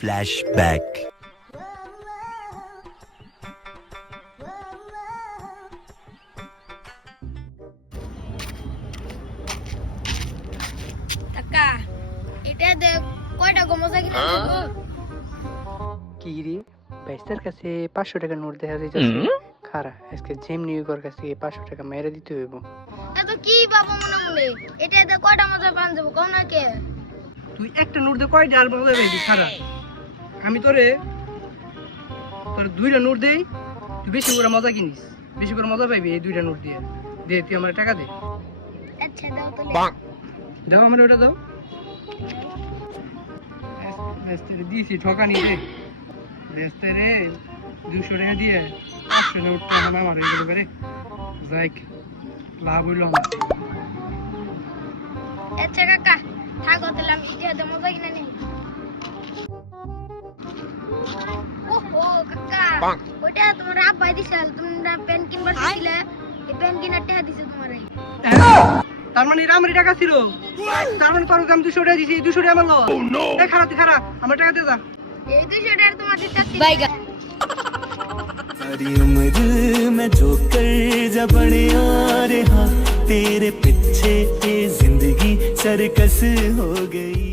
Flashback. টাকা এটা দে কয়টা গোমজা কিনা কি রে বাইস্তার কাছে 500 টাকা নোট দেখা যাইতেছে খারা আজকে জিম নিয়োগের কাছে 500 টাকা মেরে দিতে হইব। এত কি বাবা মনে মনে এটা দে কয়টা মজা পান যাব কোন না কে তুই একটা নোট দে কয় ডাল বলে দিবি খারা আমি তোরে দুইটা নোট দেই তুই বেশি করে মজা কিনিস বেশি করে মজা পাইবি এই দুইটা নোট দিয়ে দে তুই আমার টাকা দে আচ্ছা দাও তো দাও আমার ওটা দাও বেস্তারে দিয়েছি ঠকানি রে বেস্তারে 200 টাকা দিয়ে 500 নোট টাকা আমার হয়ে গেল রে যাইক লাভ হইল আমার আচ্ছা কাকা থাকো তাহলে আমি এটা দে মজা কিনা নেই ওহো কাকা ওটা তোমার আব্বাই দিছিল তোমরা পেন কিনবার দিছিলে এই পেন কিনার টাকা দিছে তোমারে তার মানে এরা আমার টাকা ছিল তার মানে তোর আমি 200 টাকা দিছি 200 টাকা আমার লো এই খারাপ খারাপ আমার টাকা দে যা এই 200 টাকা তোমার দিতে বাইগা सारी उम्र मैं जो कर जा बड़े आ रहा तेरे पीछे ये जिंदगी सरकस हो गई।